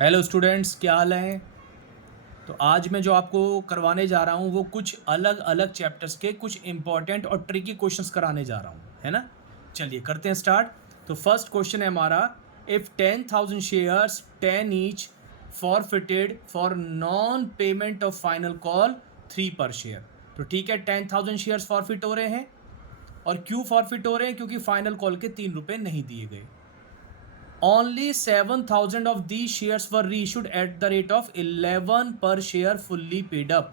Hello students, क्या हाल है। तो आज मैं जो आपको करवाने जा रहा हूँ वो कुछ अलग अलग चैप्टर्स के कुछ इंपॉर्टेंट और ट्रिकी क्वेश्चंस कराने जा रहा हूँ, है ना। चलिए करते हैं स्टार्ट। तो फर्स्ट क्वेश्चन है हमारा, if 10,000 shares 10 each forfeited for non payment of final call 3 पर शेयर। तो ठीक है, 10,000 शेयर्स फॉरफिट हो रहे हैं। और क्यों फॉरफिट हो रहे हैं? क्योंकि फाइनल कॉल के 3 रुपये नहीं दिए गए। Only 7,000 of these shares were reissued at the rate of 11 per share fully paid up।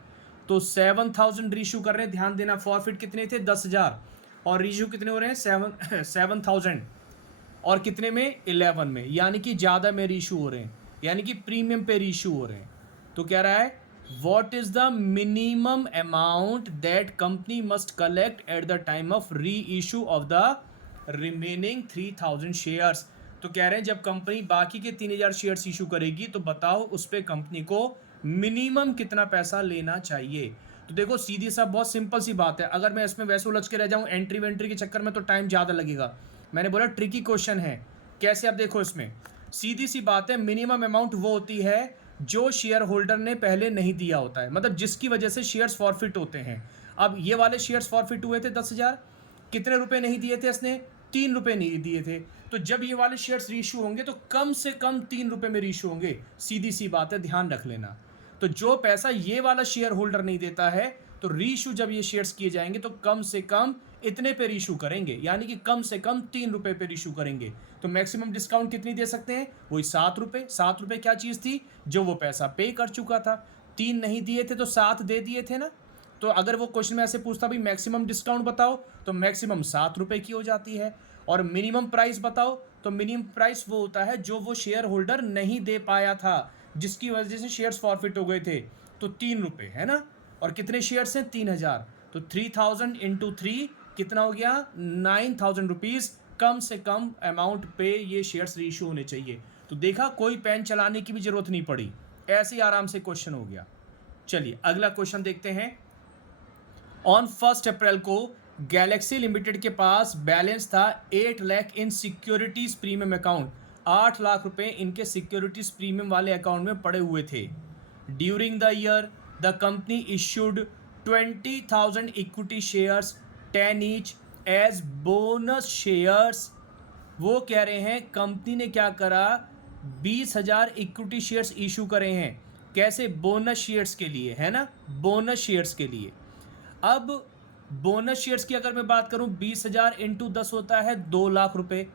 तो 7,000 रीशू कर रहे हैं, ध्यान देना। फॉरफिट कितने थे? 10,000। और रीशू कितने हो रहे हैं? 7,000। और कितने में? 11 में, यानी कि ज़्यादा में रीशू हो रहे हैं, यानी कि प्रीमियम पे रीशू हो रहे हैं। तो कह रहा है what is the minimum amount that company must collect at the time of री issue of the remaining 3,000 shares. तो कह रहे हैं जब कंपनी बाकी के 3,000 शेयर्स इशू करेगी तो बताओ उस पर कंपनी को मिनिमम कितना पैसा लेना चाहिए। तो देखो सीधी सा बहुत सिंपल सी बात है। अगर मैं इसमें वैसे उलझ के रह जाऊं एंट्री वेंट्री के चक्कर में तो टाइम ज़्यादा लगेगा। मैंने बोला ट्रिकी क्वेश्चन है। कैसे? आप देखो, इसमें सीधी सी बात है, मिनिमम अमाउंट वो होती है जो शेयर होल्डर ने पहले नहीं दिया होता है, मतलब जिसकी वजह से शेयर्स फॉरफिट होते हैं। अब ये वाले शेयर्स फॉरफिट हुए थे 10,000। कितने रुपए नहीं दिए थे इसने? 3 रुपए नहीं दिए थे। तो जब ये वाले शेयर्स रीशू होंगे तो कम से कम 3 रुपए में रीशू होंगे। सीधी सी बात है, ध्यान रख लेना। तो जो पैसा ये वाला शेयर होल्डर नहीं देता है, तो रीशू जब ये शेयर्स किए जाएंगे तो कम से कम इतने पे रीशू करेंगे, यानी कि कम से कम 3 रुपए पे रीशू करेंगे। तो मैक्सिमम डिस्काउंट कितनी दे सकते हैं? वही 7 रुपए। 7 रुपए क्या चीज़ थी? जो वो पैसा पे कर चुका था। 3 नहीं दिए थे तो 7 दे दिए थे ना। तो अगर वो क्वेश्चन में ऐसे पूछता भाई मैक्सिमम डिस्काउंट बताओ, तो मैक्सिमम 7 रुपए की हो जाती है। और मिनिमम प्राइस बताओ, तो मिनिमम प्राइस वो होता है जो वो शेयर होल्डर नहीं दे पाया था, जिसकी वजह से शेयर्स फॉरफिट हो गए थे। तो 3 रुपए है ना। और कितने शेयर्स हैं? 3,000। तो 3,000 इंटू 3 कितना हो गया? 9,000 रुपीज़ कम से कम अमाउंट पे ये शेयर्स रीइशू होने चाहिए। तो देखा, कोई पेन चलाने की भी जरूरत नहीं पड़ी, ऐसे ही आराम से क्वेश्चन हो गया। चलिए अगला क्वेश्चन देखते हैं। ऑन 1 अप्रैल को गैलेक्सी लिमिटेड के पास बैलेंस था 8 lakh in securities premium account. 8 lakh रुपए इनके सिक्योरिटीज प्रीमियम वाले अकाउंट में पड़े हुए थे। During the year the company issued 20,000 equity shares 10 each as bonus shares. वो कह रहे हैं कंपनी ने क्या करा? 20,000 इक्विटी शेयर्स इशू करे हैं। कैसे? बोनस शेयर्स के लिए, है ना, बोनस शेयर्स के लिए। अब बोनस शेयर्स की अगर मैं बात करूं, 20,000 इंटू 10 होता है 2 लाख रुपए।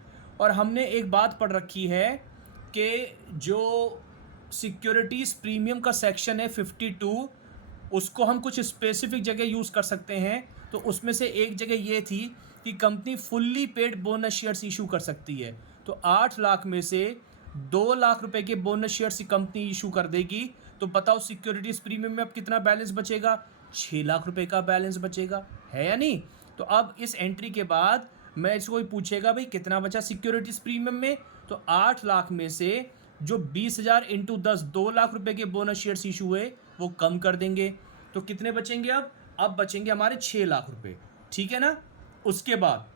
और हमने एक बात पढ़ रखी है कि जो सिक्योरिटीज प्रीमियम का सेक्शन है 52, उसको हम कुछ स्पेसिफिक जगह यूज़ कर सकते हैं। तो उसमें से एक जगह ये थी कि company fully paid bonus shares issue कर सकती है। तो 8 लाख में से 2 लाख रुपए के बोनस शेयर्स कंपनी इशू कर देगी। तो बताओ सिक्योरिटीज प्रीमियम में अब कितना बैलेंस बचेगा? 6 लाख रुपए का बैलेंस बचेगा, है या नहीं। तो अब इस एंट्री के बाद मैं इसको कोई पूछेगा भाई कितना बचा सिक्योरिटीज प्रीमियम में, तो 8 लाख में से जो 20,000 इंटू 10 2 लाख रुपए के बोनस शेयर्स इशू हुए वो कम कर देंगे। तो कितने बचेंगे? अब बचेंगे हमारे 6 लाख रुपए, ठीक है ना। उसके बाद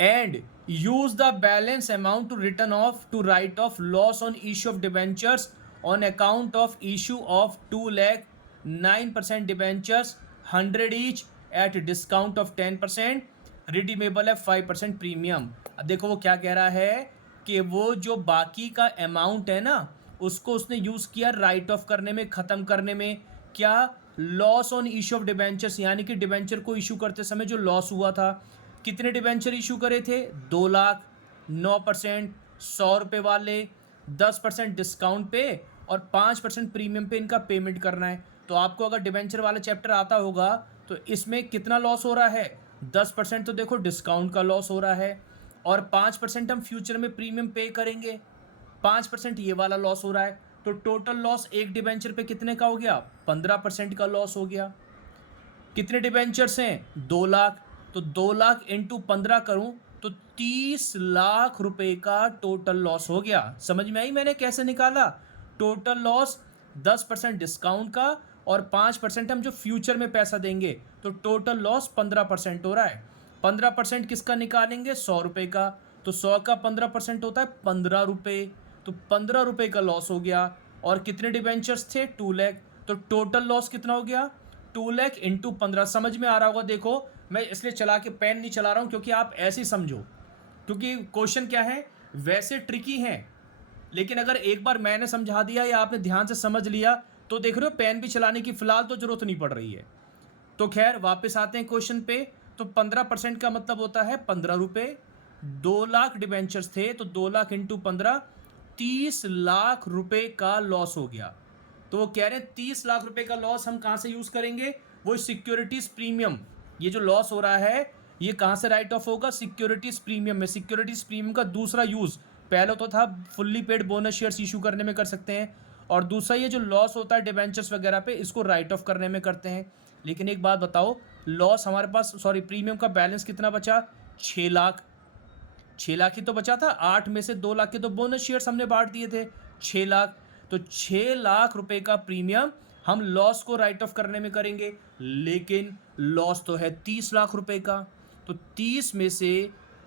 and use the balance amount to return off to write off loss on issue of debentures on account of issue of 2 lakh 9% debentures 100 each at discount of 10%, redeemable है 5% प्रीमियम। अब देखो वो क्या कह रहा है कि वो जो बाकी का अमाउंट है ना, उसको उसने यूज़ किया राइट ऑफ करने में, ख़त्म करने में। क्या? Loss on issue of debentures, यानी कि डिबेंचर को इशू करते समय जो लॉस हुआ था। कितने डिबेंचर इशू करे थे? 2 लाख। 9%, 100 रुपये वाले, 10% डिस्काउंट पे और 5% प्रीमियम पे इनका पेमेंट करना है। तो आपको अगर डिबेंचर वाला चैप्टर आता होगा तो इसमें कितना लॉस हो रहा है? 10% तो देखो डिस्काउंट का लॉस हो रहा है, और 5% हम फ्यूचर में प्रीमियम पे करेंगे। 5% ये वाला लॉस हो रहा है। तो टोटल लॉस एक डिबेंचर पे कितने का हो गया? 15% का लॉस हो गया। कितने डिबेंचर्स हैं? 2 लाख। तो 2 लाख इंटू 15 करूं तो 30 लाख रुपए का टोटल लॉस हो गया। समझ में आई मैंने कैसे निकाला? टोटल लॉस 10% डिस्काउंट का और 5% हम जो फ्यूचर में पैसा देंगे, तो टोटल लॉस 15% हो रहा है। 15% किसका निकालेंगे? 100 रुपये का। तो 100 का 15% होता है 15 रुपये। तो 15 रुपये का लॉस हो गया। और कितने डिबेंचर्स थे? 2 लाख। तो टोटल लॉस कितना हो गया? 2 लाख इंटू 15। समझ में आ रहा होगा। देखो मैं इसलिए चला के पेन नहीं चला रहा हूँ क्योंकि आप ऐसे ही समझो, क्योंकि क्वेश्चन क्या है, वैसे ट्रिकी हैं, लेकिन अगर एक बार मैंने समझा दिया या आपने ध्यान से समझ लिया तो देख रहे हो पेन भी चलाने की फिलहाल तो जरूरत नहीं पड़ रही है। तो खैर वापस आते हैं क्वेश्चन पे। तो 15% का मतलब होता है 15 रुपये। 2 लाख डिबेंचर्स थे तो 2 लाख इंटू 15, 30 लाख रुपए का लॉस हो गया। तो वो कह रहे हैं 30 लाख रुपए का लॉस हम कहाँ से यूज़ करेंगे? वो सिक्योरिटीज़ प्रीमियम, ये जो लॉस हो रहा है ये कहाँ से राइट ऑफ होगा? सिक्योरिटीज़ प्रीमियम में। सिक्योरिटीज़ प्रीमियम का दूसरा यूज़, पहले तो था fully paid bonus shares issue करने में कर सकते हैं, और दूसरा ये जो लॉस होता है डिबेंचर्स वगैरह पे, इसको राइट ऑफ करने में करते हैं। लेकिन एक बात बताओ, लॉस हमारे पास प्रीमियम का बैलेंस कितना बचा? 6 लाख। 6 लाख ही तो बचा था, 8 में से 2 लाख के तो बोनस शेयर्स हमने बांट दिए थे, 6 लाख। तो 6 लाख रुपए का प्रीमियम हम लॉस को राइट ऑफ करने में करेंगे, लेकिन लॉस तो है 30 लाख रुपए का। तो 30 में से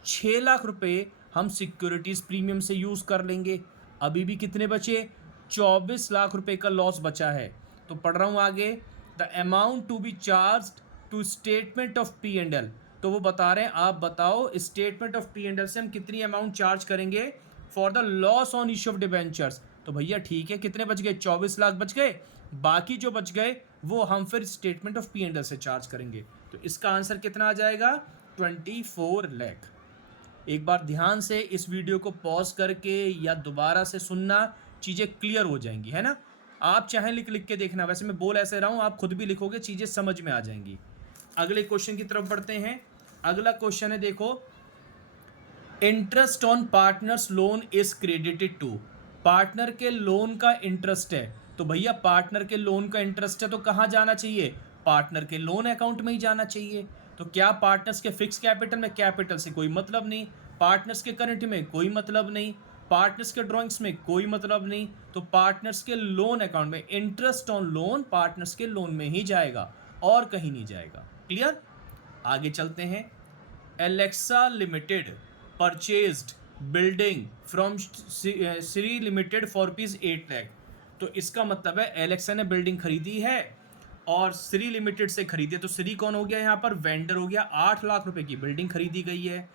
6 लाख रुपए हम सिक्योरिटीज़ प्रीमियम से यूज़ कर लेंगे। अभी भी कितने बचे? 24 लाख रुपए का लॉस बचा है। तो पढ़ रहा हूँ आगे। The amount to be charge to statement of P and L. तो वो बता रहे हैं, आप बताओ statement of P and L से हम कितनी अमाउंट चार्ज करेंगे for the loss on issue of debentures. तो भैया ठीक है, कितने बच गए? 24 लाख बच गए। बाकी जो बच गए वो हम फिर statement of P and L से चार्ज करेंगे। तो इसका आंसर कितना आ जाएगा? 24 लाख। एक बार ध्यान से इस वीडियो को पॉज करके या दोबारा से सुनना, चीज़ें क्लियर हो जाएंगी, है ना। आप चाहें लिख के देखना, वैसे मैं बोल ऐसे रहा हूँ, आप खुद भी लिखोगे, चीज़ें समझ में आ जाएंगी। अगले क्वेश्चन की तरफ बढ़ते हैं। अगला क्वेश्चन है, देखो, interest on partners loan is credited to. Partner के लोन का इंटरेस्ट है, तो भैया पार्टनर के लोन का इंटरेस्ट है तो कहाँ जाना चाहिए? पार्टनर के लोन अकाउंट में ही जाना चाहिए। तो क्या पार्टनर्स के फिक्स कैपिटल में? कैपिटल से कोई मतलब नहीं। पार्टनर्स के करंट में कोई मतलब नहीं। पार्टनर्स के ड्राइंग्स में कोई मतलब नहीं। तो पार्टनर्स के लोन अकाउंट में इंटरेस्ट ऑन लोन पार्टनर्स के लोन में ही जाएगा और कहीं नहीं जाएगा। क्लियर? आगे चलते हैं। Alexa limited purchased building from Shri limited for ₹8 lakh. तो इसका मतलब है एलेक्सा ने बिल्डिंग खरीदी है और श्री लिमिटेड से खरीदी है। तो श्री कौन हो गया? यहाँ पर वेंडर हो गया। 8 लाख रुपए की बिल्डिंग खरीदी गई है।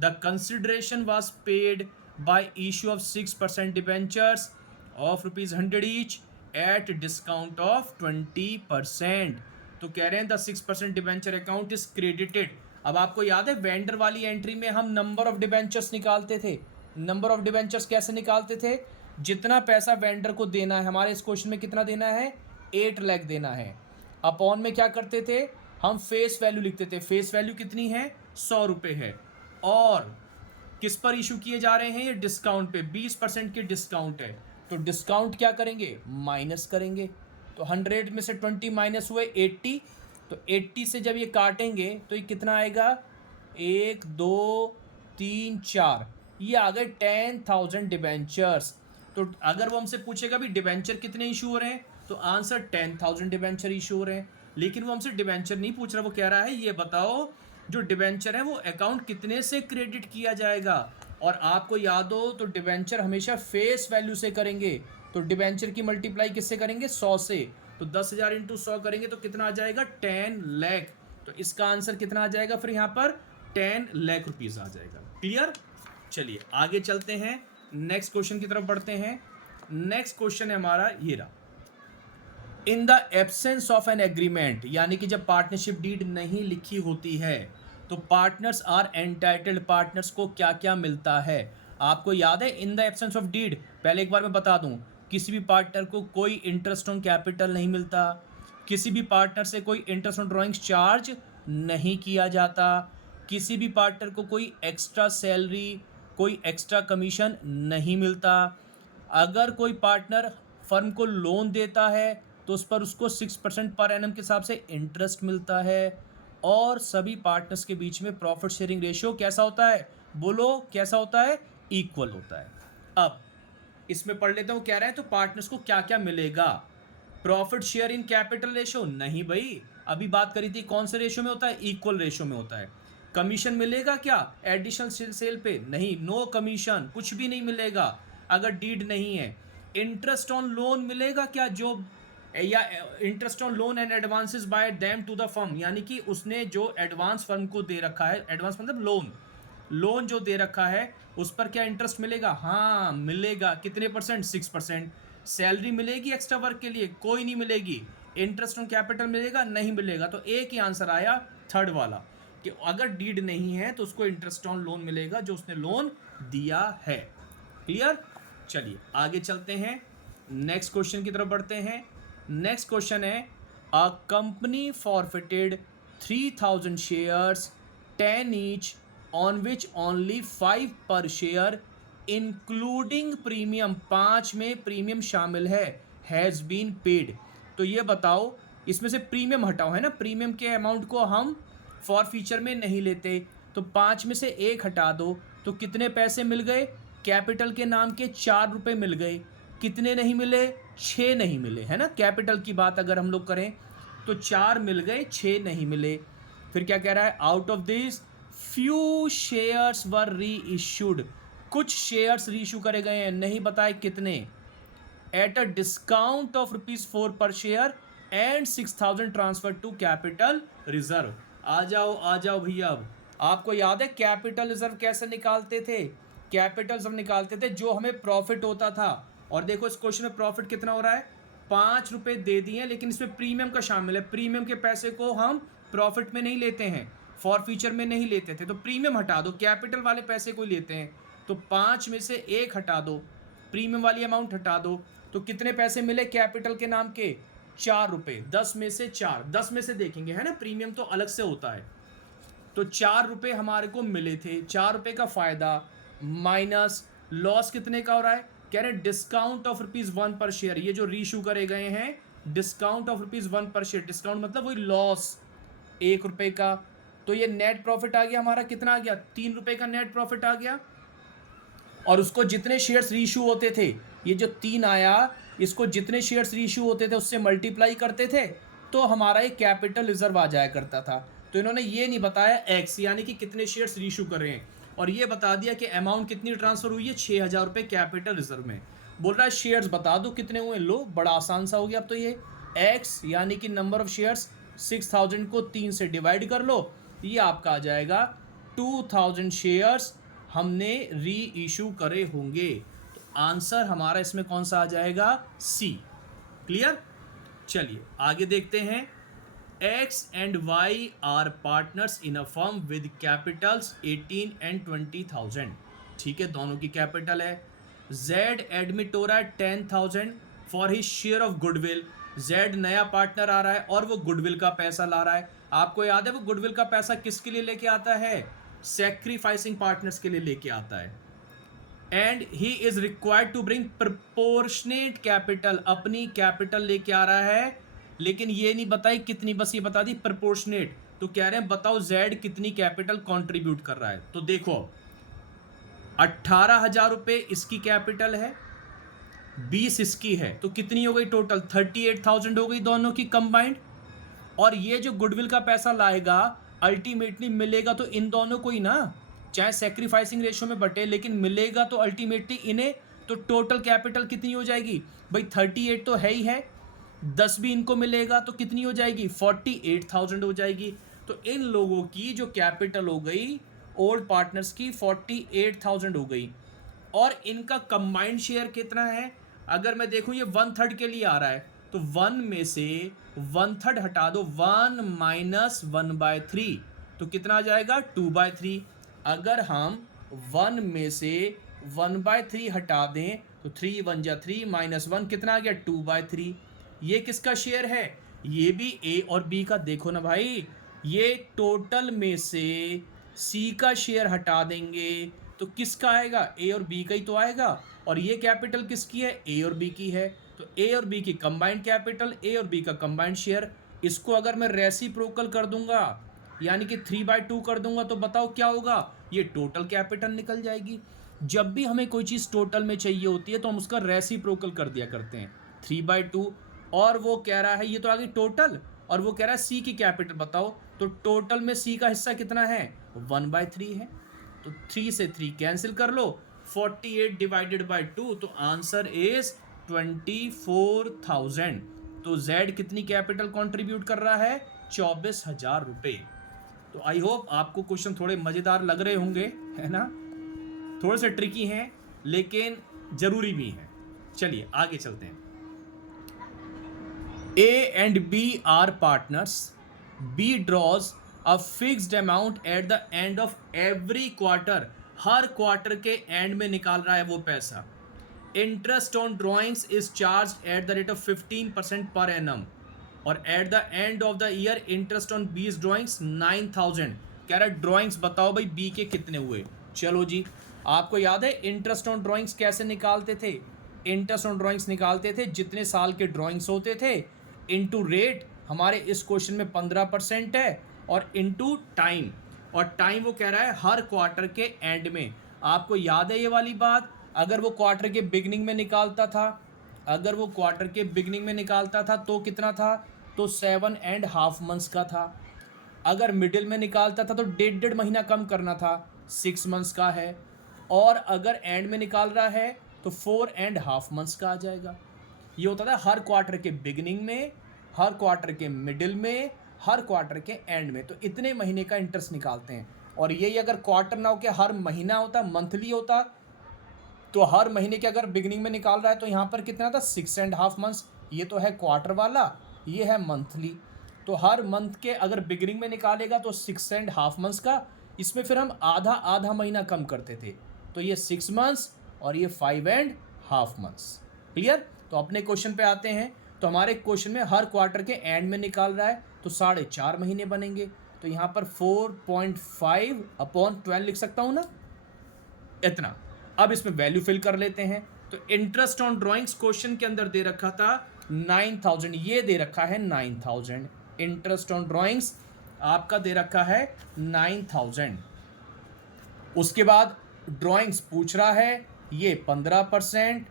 The consideration was paid by issue of 6% debentures of ₹100 each at discount of 20%। तो कह रहे हैं the 6% debenture account is credited. अब आपको याद है वेंडर वाली एंट्री में हम नंबर ऑफ डिबेंचर्स निकालते थे। नंबर ऑफ डिबेंचर्स कैसे निकालते थे? जितना पैसा वेंडर को देना है, हमारे इस क्वेश्चन में कितना देना है? 8 लाख देना है। अपॉन में क्या करते थे? हम फेस वैल्यू लिखते थे। फेस वैल्यू कितनी है? 100 रुपये है। और किस पर इशू किए जा रहे हैं? ये डिस्काउंट पे, 20% की डिस्काउंट है। तो डिस्काउंट क्या करेंगे? माइनस करेंगे। तो 100 में से 20 माइनस हुए 80। तो 80 से जब ये काटेंगे तो ये कितना आएगा? 1 2 3 4, ये आ गए 10,000 डिबेंचर्स। तो अगर वो हमसे पूछेगा भी डिबेंचर कितने इशू हो रहे हैं, तो आंसर 10,000 डिबेंचर इशू हो रहे हैं। लेकिन वो हमसे डिबेंचर नहीं पूछ रहा, वो कह रहा है ये बताओ जो डिबेंचर है वो अकाउंट कितने से क्रेडिट किया जाएगा। और आपको याद हो तो डिबेंचर हमेशा फेस वैल्यू से करेंगे। तो डिबेंचर की मल्टीप्लाई किससे करेंगे? 100 से। तो 10,000 इंटू 100 करेंगे तो कितना आ जाएगा? 10 लाख। तो इसका आंसर कितना आ जाएगा फिर यहाँ पर? 10 लाख रुपीज़ आ जाएगा। क्लियर? चलिए आगे चलते हैं, नेक्स्ट क्वेश्चन की तरफ बढ़ते हैं। नेक्स्ट क्वेश्चन है हमारा ये रहा। इन the absence of an agreement, यानी कि जब पार्टनरशिप डीड नहीं लिखी होती है तो पार्टनर्स आर एंटाइटल्ड, पार्टनर्स को क्या क्या मिलता है? आपको याद है in the absence of deed, पहले एक बार मैं बता दूं, किसी भी पार्टनर को कोई इंटरेस्ट ऑन कैपिटल नहीं मिलता, किसी भी पार्टनर से कोई इंटरेस्ट ऑन ड्राइंग्स चार्ज नहीं किया जाता, किसी भी पार्टनर को कोई एक्स्ट्रा सैलरी, कोई एक्स्ट्रा कमीशन नहीं मिलता। अगर कोई पार्टनर फर्म को लोन देता है तो उस पर उसको 6% पर एनम के हिसाब से इंटरेस्ट मिलता है। और सभी पार्टनर्स के बीच में प्रॉफिट शेयरिंग रेशियो कैसा होता है? बोलो कैसा होता है? इक्वल होता है। अब इसमें पढ़ लेता हूँ, कह रहा है तो पार्टनर्स को क्या क्या मिलेगा? Profit share in capital ratio? नहीं भाई, अभी बात करी थी कौन से रेशियो में होता है? इक्वल रेशियो में होता है। कमीशन मिलेगा क्या एडिशनल सेल पे? नहीं, नो कमीशन, कुछ भी नहीं मिलेगा। अगर डीड नहीं है। इंटरेस्ट ऑन लोन मिलेगा क्या, जो या interest on loan and advances by them to the firm, यानी कि उसने जो एडवांस फर्म को दे रखा है, एडवांस मतलब लोन जो दे रखा है उस पर क्या इंटरेस्ट मिलेगा? हाँ मिलेगा। कितने परसेंट? 6%। सैलरी मिलेगी एक्स्ट्रा वर्क के लिए? कोई नहीं मिलेगी। इंटरेस्ट ऑन कैपिटल मिलेगा? नहीं मिलेगा। तो एक ही आंसर आया थर्ड वाला, कि अगर डीड नहीं है तो उसको इंटरेस्ट ऑन लोन मिलेगा जो उसने लोन दिया है। क्लियर? चलिए आगे चलते हैं, नेक्स्ट क्वेश्चन की तरफ बढ़ते हैं। नेक्स्ट क्वेश्चन है, a company forfeited 3000 shares 10 each on which only 5 पर शेयर इंक्लूडिंग प्रीमियम, 5 में प्रीमियम शामिल है, हैज़ बीन पेड। तो ये बताओ, इसमें से प्रीमियम हटाओ, है ना, प्रीमियम के अमाउंट को हम फॉर फ्यूचर में नहीं लेते, तो 5 में से 1 हटा दो, तो कितने पैसे मिल गए? कैपिटल के नाम के 4 रुपये मिल गए। कितने नहीं मिले? 6 नहीं मिले, है ना। कैपिटल की बात अगर हम लोग करें तो 4 मिल गए, 6 नहीं मिले। फिर क्या कह रहा है? Out of this few shares वर री इशूड, कुछ शेयर्स री इशू करे गए हैं, नहीं बताए कितने, एट अ डिस्काउंट ऑफ ₹4 पर share and 6000 transfer to capital reserve. आ जाओ भैया। अब आपको याद है कैपिटल रिजर्व कैसे निकालते थे? कैपिटल रिजर्व निकालते थे जो हमें प्रॉफिट होता था। और देखो इस क्वेश्चन में प्रॉफिट कितना हो रहा है? 5 रुपये दे दिए, लेकिन इसमें प्रीमियम का शामिल है। प्रीमियम के पैसे को हम प्रॉफिट में नहीं लेते हैं, फॉर फ्यूचर में नहीं लेते थे, तो प्रीमियम हटा दो, कैपिटल वाले पैसे को लेते हैं। तो 5 में से 1 हटा दो, प्रीमियम वाली अमाउंट हटा दो, तो कितने पैसे मिले कैपिटल के नाम के? 4 रुपये। 10 में से 4, 10 में से देखेंगे, है ना, प्रीमियम तो अलग से होता है। तो 4 रुपये हमारे को मिले थे, 4 रुपये का फ़ायदा माइनस लॉस कितने का हो रहा है? कह रहे हैं डिस्काउंट ऑफ ₹1 पर शेयर, ये जो रीशू करे गए हैं डिस्काउंट ऑफ ₹1 पर शेयर, डिस्काउंट मतलब वही लॉस 1 रुपये का। तो ये नेट प्रॉफिट आ गया हमारा, कितना आ गया? 3 रुपये का नेट प्रॉफिट आ गया। और उसको जितने शेयर्स रीशू होते थे, ये जो 3 आया, इसको जितने शेयर्स रीशू होते थे उससे मल्टीप्लाई करते थे, तो हमारा ये कैपिटल रिजर्व आ जाया करता था। तो इन्होंने ये नहीं बताया एक्स, यानी कि कितने शेयर्स रीशू कर रहे हैं, और ये बता दिया कि अमाउंट कितनी ट्रांसफर हुई है, 6000 रुपये कैपिटल रिजर्व में। बोल रहा है शेयर्स बता दो कितने हुए। लो, बड़ा आसान सा हो गया अब तो। ये एक्स यानी कि नंबर ऑफ शेयर्स, 6000 को 3 से डिवाइड कर लो, ये आपका आ जाएगा 2000 शेयर्स हमने री इशू करे होंगे। तो आंसर हमारा इसमें कौन सा आ जाएगा? सी। क्लियर? चलिए आगे देखते हैं। X and Y are partners in a firm with capitals 18 and 20,000। ठीक है, दोनों की कैपिटल है। Z एडमिट हो रहा है 10,000 for his share of goodwill. Z नया पार्टनर आ रहा है और वो गुडविल का पैसा ला रहा है। आपको याद है वो गुडविल का पैसा किसके लिए लेके आता है? सैक्रिफाइसिंग पार्टनर्स के लिए लेके आता है। And he is required to bring proportionate capital, अपनी कैपिटल लेके आ रहा है, लेकिन ये नहीं बताई कितनी, बस ये बता दी प्रपोर्शनेट। तो कह रहे हैं बताओ Z कितनी कैपिटल कंट्रीब्यूट कर रहा है। तो देखो 18,000 रुपये इसकी कैपिटल है, 20 इसकी है, तो कितनी हो गई टोटल? 38,000 हो गई दोनों की कंबाइंड। और ये जो गुडविल का पैसा लाएगा अल्टीमेटली मिलेगा तो इन दोनों को ही ना, चाहे सेक्रीफाइसिंग रेशियो में बटे, लेकिन मिलेगा तो अल्टीमेटली इन्हें। तो टोटल कैपिटल कितनी हो जाएगी भाई? 38 तो है ही है, 10 भी इनको मिलेगा तो कितनी हो जाएगी? 48,000 हो जाएगी। तो इन लोगों की जो कैपिटल हो गई ओल्ड पार्टनर्स की 48,000 हो गई। और इनका कंबाइंड शेयर कितना है? अगर मैं देखूं ये 1/3 के लिए आ रहा है, तो 1 में से 1/3 हटा दो, 1 माइनस 1/3, तो कितना आ जाएगा? 2/3। अगर हम 1 में से 1/3 हटा दें तो 3 1 जा 3 माइनस 1 कितना आ गया? 2/3। ये किसका शेयर है? ये भी ए और बी का। देखो ना भाई, ये टोटल में से सी का शेयर हटा देंगे तो किसका आएगा? ए और बी का ही तो आएगा। और ये कैपिटल किसकी है? ए और बी की है। तो ए और बी की कंबाइंड कैपिटल, ए और बी का कंबाइंड शेयर, इसको अगर मैं रेसिप्रोकल कर दूंगा यानी कि 3/2 कर दूंगा, तो बताओ क्या होगा? ये टोटल कैपिटल निकल जाएगी। जब भी हमें कोई चीज़ टोटल में चाहिए होती है तो हम उसका रेसिप्रोकल कर दिया करते हैं, 3/2। और वो कह रहा है, ये तो आ गई टोटल, और वो कह रहा है सी की कैपिटल बताओ, तो टोटल में सी का हिस्सा कितना है? 1/3 है। तो 3 से 3 कैंसिल कर लो, 48 डिवाइडेड बाय 2, तो आंसर इज 24,000। तो Z कितनी कैपिटल कंट्रीब्यूट कर रहा है? 24,000 रुपये। तो आई होप आपको क्वेश्चन थोड़े मज़ेदार लग रहे होंगे, है ना? थोड़े से ट्रिकी हैं लेकिन ज़रूरी भी हैं। चलिए आगे चलते हैं। A and B are partners. B draws a fixed amount at the end of every quarter. हर क्वार्टर के एंड में निकाल रहा है वो पैसा। Interest on drawings is charge at the rate of 15% per annum, और at the end of the year interest on बीस ड्रॉइंग्स 9,000। कह रहा है ड्रॉइंग्स बताओ भाई बी के कितने हुए। चलो जी, आपको याद है इंटरेस्ट ऑन ड्रॉइंग्स कैसे निकालते थे? इंटरेस्ट ऑन ड्रॉइंग्स निकालते थे जितने साल के ड्रॉइंग्स होते थे इनटू रेट, हमारे इस क्वेश्चन में 15% है, और इनटू टाइम, और टाइम वो कह रहा है हर क्वार्टर के एंड में। आपको याद है ये वाली बात? अगर वो क्वार्टर के बिगनिंग में निकालता था, अगर वो क्वार्टर के बिगनिंग में निकालता था तो कितना था? तो 7.5 मंथ्स का था। अगर मिडिल में निकालता था तो 1.5 महीना कम करना था, 6 मंथ्स का है। और अगर एंड में निकाल रहा है तो 4.5 मंथ्स का आ जाएगा। ये होता था हर क्वार्टर के बिगनिंग में, हर क्वार्टर के मिडिल में, हर क्वार्टर के एंड में। तो इतने महीने का इंटरेस्ट निकालते हैं। और यही अगर क्वार्टर ना हो के हर महीना होता, मंथली होता, तो हर महीने के अगर बिगनिंग में निकाल रहा है तो यहाँ पर कितना था? 6.5 मंथ्स। ये तो है क्वार्टर वाला, ये है मंथली। तो हर मंथ के अगर बिगनिंग में निकालेगा तो 6.5 मंथ्स का, इसमें फिर हम आधा आधा महीना कम करते थे, तो ये 6 मंथ्स और ये 5.5 मंथ्स। क्लियर? तो अपने क्वेश्चन पे आते हैं। तो हमारे क्वेश्चन में हर क्वार्टर के एंड में निकाल रहा है तो 4.5 महीने बनेंगे। तो यहाँ पर 4.5/12 लिख सकता हूँ ना, इतना। अब इसमें वैल्यू फिल कर लेते हैं। तो इंटरेस्ट ऑन ड्राइंग्स क्वेश्चन के अंदर दे रखा था 9,000, ये दे रखा है 9,000। इंटरेस्ट ऑन ड्राइंग्स आपका दे रखा है 9,000। उसके बाद ड्राइंग्स पूछ रहा है ये 15%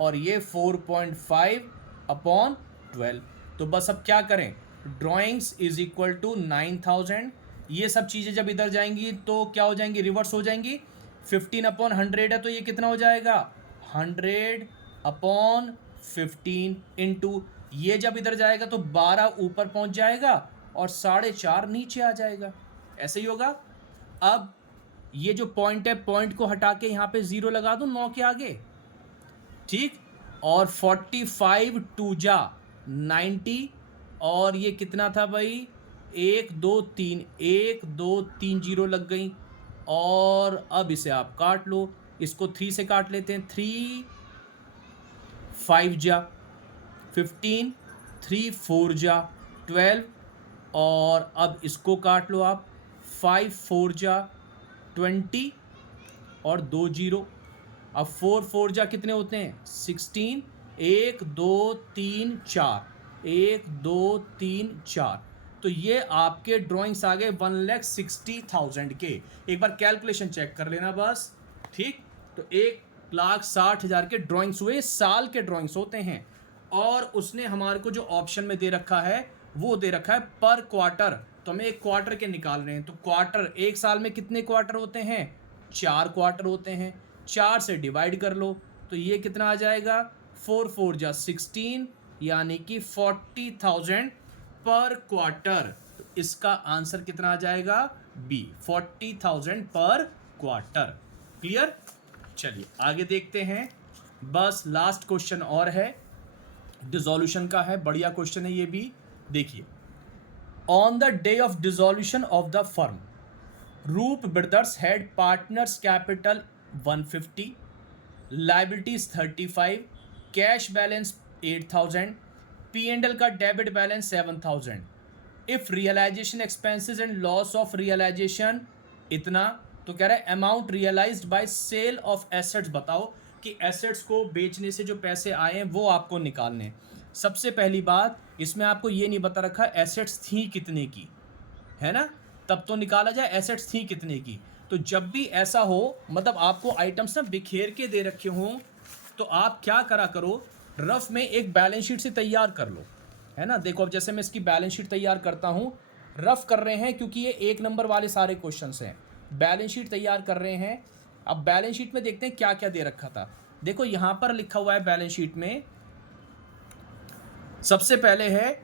और ये 4.5/12। तो बस अब क्या करें? Drawings is equal to 9,000। ये सब चीज़ें जब इधर जाएंगी तो क्या हो जाएंगी? रिवर्स हो जाएंगी। 15/100 है तो ये कितना हो जाएगा? 100/15 इंटू, ये जब इधर जाएगा तो 12 ऊपर पहुंच जाएगा और 4.5 नीचे आ जाएगा। ऐसे ही होगा। अब ये जो पॉइंट है, पॉइंट को हटा के यहाँ पे 0 लगा दूँ 9 के आगे, ठीक। और 45 2 जा 90, और ये कितना था भाई? 1 2 3, 1 2 3 0 लग गई। और अब इसे आप काट लो, इसको 3 से काट लेते हैं। 3 5 जा 15, 3 4 जा 12, और अब इसको काट लो आप। 5 4 जा 20 और 2 0। अब 4 4 जा कितने होते हैं? 16। 1 2 3 4, 1 2 3 4। तो ये आपके ड्राइंग्स आ गए 1,60,000 के। एक बार कैलकुलेशन चेक कर लेना बस, ठीक। तो 1,60,000 के ड्राइंग्स हुए, साल के ड्राइंग्स होते हैं। और उसने हमारे को जो ऑप्शन में दे रखा है वो दे रखा है पर क्वार्टर। तो हमें एक क्वार्टर के निकाल रहे हैं। तो क्वार्टर, एक साल में कितने क्वार्टर होते हैं? 4 क्वार्टर होते हैं। 4 से डिवाइड कर लो तो ये कितना आ जाएगा? 4 4 जा 16, यानी कि 40,000 पर क्वार्टर। तो इसका आंसर कितना आ जाएगा? बी, 40,000 पर क्वार्टर। क्लियर? चलिए आगे देखते हैं। बस लास्ट क्वेश्चन और है, डिसॉल्यूशन का है। बढ़िया क्वेश्चन है ये भी, देखिए। On the day of dissolution of the firm, Roop brothers had partners capital 150, liabilities 35, cash balance 8,000, P&L का debit balance 7,000। If realisation expenses and loss of realisation इतना, तो कह रहा है amount realised by sale of assets. बताओ कि assets को बेचने से जो पैसे आए हैं वो आपको निकालने। सबसे पहली बात, इसमें आपको ये नहीं बता रखा एसेट्स थी कितने की, है ना? तब तो निकाला जाए एसेट्स थी कितने की। तो जब भी ऐसा हो, मतलब आपको आइटम्स ना बिखेर के दे रखे हों, तो आप क्या करा करो, रफ में एक बैलेंस शीट से तैयार कर लो, है ना? देखो अब जैसे मैं इसकी बैलेंस शीट तैयार करता हूँ, रफ कर रहे हैं क्योंकि ये 1 नंबर वाले सारे क्वेश्चंस हैं। बैलेंस शीट तैयार कर रहे हैं अब बैलेंस शीट में देखते हैं क्या क्या दे रखा था। देखो यहाँ पर लिखा हुआ है बैलेंस शीट में, सबसे पहले है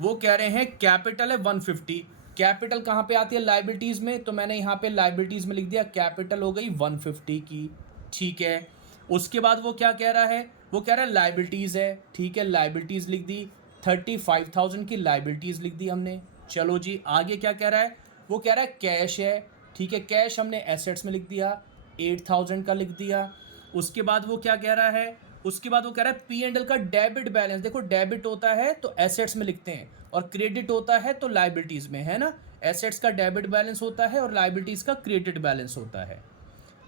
वो कह रहे हैं कैपिटल है 150। कैपिटल कहाँ पे आती है? लाइबिलिटीज़ में। तो मैंने यहाँ पे लाइबिलिटीज़ में लिख दिया कैपिटल हो गई 150 की, ठीक है। उसके बाद वो क्या कह रहा है? वो कह रहा है लाइबिलिटीज़ है, ठीक है, लाइबिलिटीज़ लिख दी। 35,000 की लाइबिलिटीज़ लिख दी हमने। चलो जी, आगे क्या कह रहा है? वो कह रहा है कैश है, ठीक है, कैश हमने एसेट्स में लिख दिया, 8,000 का लिख दिया। उसके बाद वो क्या कह रहा है? उसके बाद वो कह रहा है पी एंड एल का डेबिट बैलेंस। देखो डेबिट होता है तो एसेट्स में लिखते हैं और क्रेडिट होता है तो लाइबिलिटीज़ में, है ना। एसेट्स का डेबिट बैलेंस होता है और लाइबिलिटीज़ का क्रेडिट बैलेंस होता है।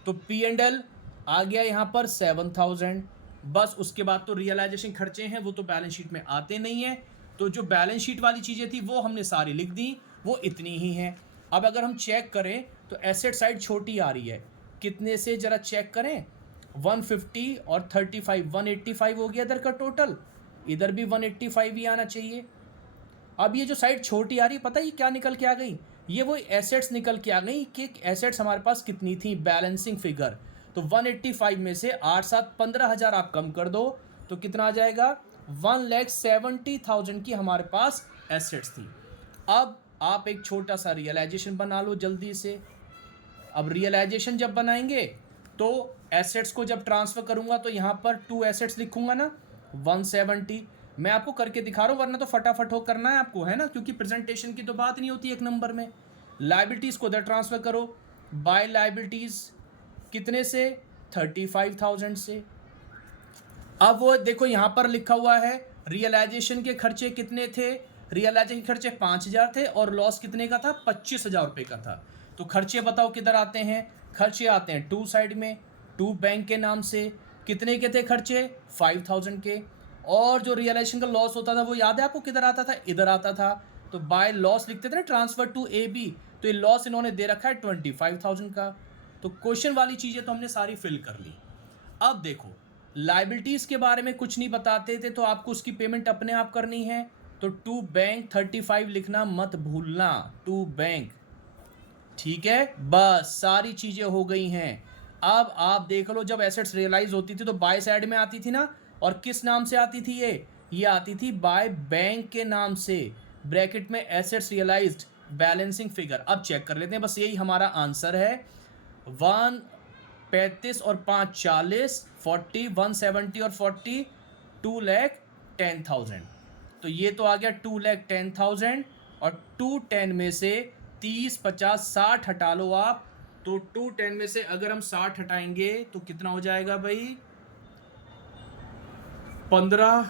तो पी एंड एल आ गया यहाँ पर 7,000। बस उसके बाद तो रियलाइजेशन खर्चे हैं, वो तो बैलेंस शीट में आते नहीं हैं। तो जो बैलेंस शीट वाली चीज़ें थी वो हमने सारी लिख दी, वो इतनी ही हैं। अब अगर हम चेक करें तो एसेट साइड छोटी आ रही है, कितने से ज़रा चेक करें। 150 और 35, 185 हो गया इधर का टोटल, इधर भी 185 ही आना चाहिए। अब ये जो साइड छोटी आ रही है, पता है ये क्या निकल के आ गई? ये वो एसेट्स निकल के आ गई कि एसेट्स हमारे पास कितनी थी, बैलेंसिंग फिगर। तो 185 में से 8 7 15,000 आप कम कर दो तो कितना आ जाएगा? 1,70,000 की हमारे पास एसेट्स थी। अब आप एक छोटा सा रियलाइजेशन बना लो जल्दी से। अब रियलाइजेशन जब बनाएंगे तो एसेट्स को जब ट्रांसफ़र करूंगा तो यहाँ पर 2 एसेट्स लिखूंगा ना, 170। मैं आपको करके दिखा रहा हूँ, वरना तो फटाफट हो करना है आपको, है ना, क्योंकि प्रेजेंटेशन की तो बात नहीं होती एक नंबर में। लाइबिलिटीज़ को उधर ट्रांसफ़र करो, बाय लाइबिलिटीज़ कितने से? 35,000 से। अब वो देखो यहाँ पर लिखा हुआ है रियलाइजेशन के खर्चे कितने थे? रियलाइजेशन के खर्चे 5,000 थे और लॉस कितने का था? 25,000 रुपये का था। तो खर्चे बताओ किधर आते हैं? खर्चे आते हैं टू साइड में, टू बैंक के नाम से। कितने के थे खर्चे? 5,000 के। और जो रियलाइजेशन का लॉस होता था वो याद है आपको किधर आता था? इधर आता था। तो बाय लॉस लिखते थे ना, ट्रांसफर टू ए बी। तो ये लॉस इन्होंने दे रखा है 25,000 का। तो क्वेश्चन वाली चीज़ें तो हमने सारी फिल कर ली। अब देखो लाइबिलिटीज़ के बारे में कुछ नहीं बताते थे तो आपको उसकी पेमेंट अपने आप करनी है। तो टू बैंक 35 लिखना मत भूलना, टू बैंक, ठीक है। बस सारी चीज़ें हो गई हैं। अब आप देख लो, जब एसेट्स रियलाइज होती थी तो बाय साइड में आती थी ना, और किस नाम से आती थी? ये आती थी बाय बैंक के नाम से, ब्रैकेट में एसेट्स रियलाइज्ड बैलेंसिंग फिगर। अब चेक कर लेते हैं, बस यही हमारा आंसर है। 135 और 5 40, 40, 170 और 40, 2,10,000। तो ये तो आ गया 2,10,000 और 210 में से 30, 50, 60 हटा लो आप। तो 210 में से अगर हम 60 हटाएंगे तो कितना हो जाएगा भाई? 15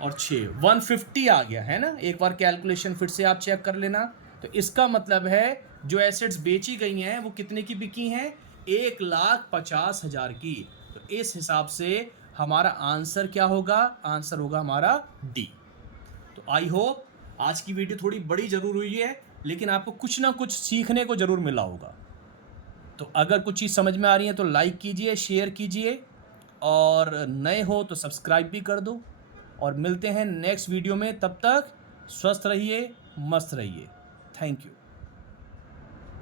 और 6, 150 आ गया, है ना। एक बार कैलकुलेशन फिर से आप चेक कर लेना। तो इसका मतलब है जो एसेट्स बेची गई हैं वो कितने की बिकी हैं? 1,50,000 की। तो इस हिसाब से हमारा आंसर क्या होगा? आंसर होगा हमारा डी। तो आई होप आज की वीडियो थोड़ी बड़ी ज़रूर हुई है, लेकिन आपको कुछ ना कुछ सीखने को ज़रूर मिला होगा। तो अगर कुछ चीज़ समझ में आ रही है तो लाइक कीजिए, शेयर कीजिए, और नए हो तो सब्सक्राइब भी कर दो। और मिलते हैं नेक्स्ट वीडियो में, तब तक स्वस्थ रहिए, मस्त रहिए। Thank you.